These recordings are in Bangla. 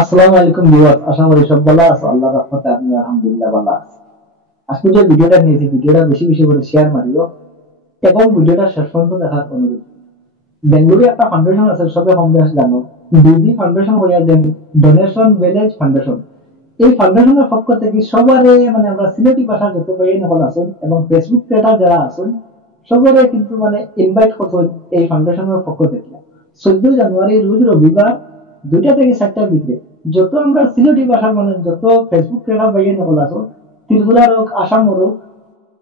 আসসালামু আলাইকুম ভিউয়ার্স, আশা করি সব ভালো আছো। আল্লাহর রহমতে আমি আলহামদুলিল্লাহ ভালো আছি। আজকে যে ভিডিওটা নিয়েছি, ভিডিওটা বেশি বেশি করে শেয়ার মারিও এবং ভিডিওটা শেষ পর্যন্ত দেখার অনুরোধ। বেঙ্গলুরু একটা ফাউন্ডেশন আছে, সবে কম বেশ জানো, ডিবি ফাউন্ডেশন হইয়া যে ডোনেশন ভিলেজ ফাউন্ডেশন। এই ফাউন্ডেশনের পক্ষ থেকে সবারে মানে আমরা সিলেটি ভাষার যত ভাই নকল আছেন এবং ফেসবুক ক্রিয়েটর যারা আছেন সবারে কিন্তু মানে ইনভাইট করছেন এই ফাউন্ডেশনের পক্ষ থেকে। 14 জানুয়ারি রোজ রবিবার 2টা থেকে 4টার ভিতরে যত আমরা সিলেটি ভাষার মানে যত ফেসবুক ক্রিয়েটর ভাই নকল আছো, ত্রিপুরার হোক, আসাম হোক,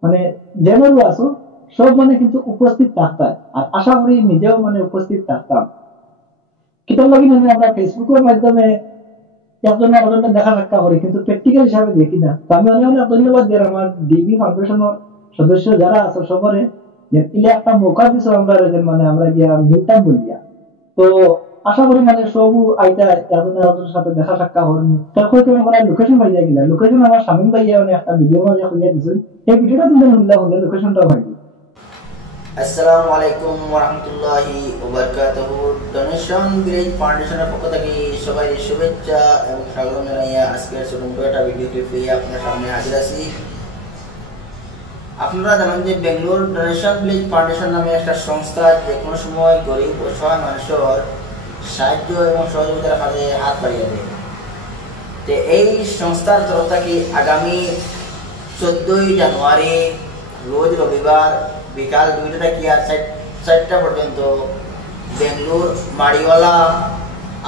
মানে যেভাবে আছো সব মানে কিন্তু উপস্থিত থাকতাম। আর আশা করি নিজেও মানে উপস্থিত থাকতাম। কিতাব লাগি মানে আমরা ফেসবুকের মাধ্যমে একজন আরেকজনকে দেখা সাক্ষাৎ করি, কিন্তু প্র্যাকটিক্যাল হিসাবে দেখি না। তো আমি অনেক অনেক ধন্যবাদ দিই আমার ডিবি ফাউন্ডেশনের সদস্য যারা আছে সবরে, যে ইলে একটা মৌকা দিছো আমরা মানে আমরা গিয়া মিলতাম বলিয়া। তো আশা করি মানে সব আইতা একজন আরেকজনের সাথে দেখা সাক্ষাৎ করেন। তারপরে তুমি মানে লোকেশন পাইয়া গেলা, লোকেশন আমার স্বামী ভাইয়া মানে একটা ভিডিও মাঝে খুঁজে দিছেন। এই ভিডিওটা তুমি শুনলে লোকেশনটাও পাইবে। আসসালামু আলাইকুম ওয়া রাহমাতুল্লাহি ওয়া বারাকাতুহু। ডোনেশন ভিলেজ ফাউন্ডেশনের পক্ষ থেকে সবাই শুভেচ্ছা এবং স্বাগত জানাইয়া আজকের ছোট্ট একটা ভিডিও ক্লিপ নিয়ে আপনার সামনে হাজির আছি। আপনারা জানেন যে বেঙ্গলোর ডোনেশন ভিলেজ ফাউন্ডেশন নামে একটা সংস্থা যে কোনো সময় গরিব অসহায় মানুষের সাহায্য এবং সহযোগিতার কাজে হাত বাড়িয়ে দেয়। তো এই সংস্থার তরফ থেকে আগামী 14 জানুয়ারি রোজ রবিবার বিকাল 2টা থেকে 4টা পর্যন্ত বেঙ্গলোর মাড়িওয়ালা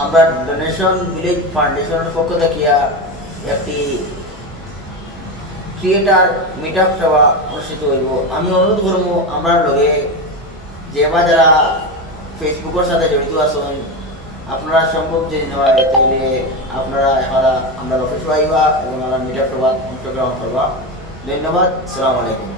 আমরা ডোনেশন ভিলেজ ফাউন্ডেশনের পক্ষ থেকে একটি ক্রিয়েটার মিট আপ সভা অনুষ্ঠিত হইব। আমি অনুরোধ করব আমরা লগে যে বা যারা ফেসবুকের সাথে জড়িত আছেন, আপনারা সম্ভব যদি হয় তাহলে আপনারা আমরা অফিস আইবা এবং আমরা মিট আপ সভা অংশগ্রহণ করবা। ধন্যবাদ। আসসালামু আলাইকুম।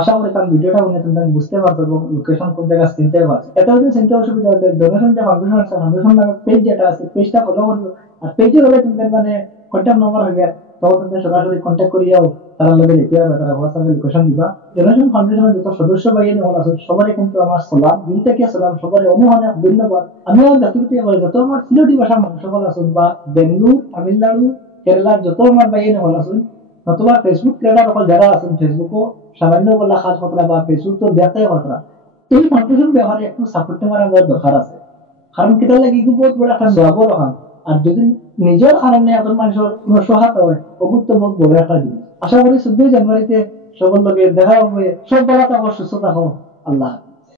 আশা করি তার ভিডিওটা উনি তুমি বুঝতে পারছো এবং লোকেশন কোন জায়গা চিনতে পারছো। এটা যদি চিনতে অসুবিধা হলে ডোনেশন যে ফাউন্ডেশন আছে, ফাউন্ডেশন নামে পেজ যেটা আছে পেজটা ফলো করবে। আর পেজে হলে তুমি মানে কন্ট্যাক্ট নম্বর হবে, তখন তুমি সরাসরি কন্ট্যাক্ট করিয়াও তারা লগে দেখতে পাবে, তারা হোয়াটসঅ্যাপে লোকেশন দিবা। ডোনেশন ফাউন্ডেশনের যত সদস্য ভাইয়ের হল আছে সবারই কিন্তু আমার সালাম, দিল থেকে সালাম, সবারই অনেক অনেক ধন্যবাদ। আমি আমার ব্যক্তিগত বলে যত আমার সিলেটি ভাষার মানুষ সকল আছেন বা বেঙ্গলুর, তামিলনাড়ু, কেরালার যত আমার ভাইয়ের হল আছেন, নতুবা ফেসবুক ক্রিয়েটর সকল যারা আছেন, ফেসবুকও সামান্য বলা খাস কথা বা ফেসবুক তো দেখাই কথা, এই ফাউন্ডেশন ব্যবহারে একটু সাপোর্ট নেওয়ার আমার দরকার আছে। কারণ কেটা লাগে কি বহুত বড় একটা জবাব রাখান। আর যদি নিজের কারণে একজন মানুষের কোনো সহায়তা হয়, অভূত বহুত বড় একটা জিনিস। আশা করি 14 জানুয়ারিতে সকল লোকের দেখা হবে। সব বেলা থাকো, সুস্থ থাকো। আল্লাহ।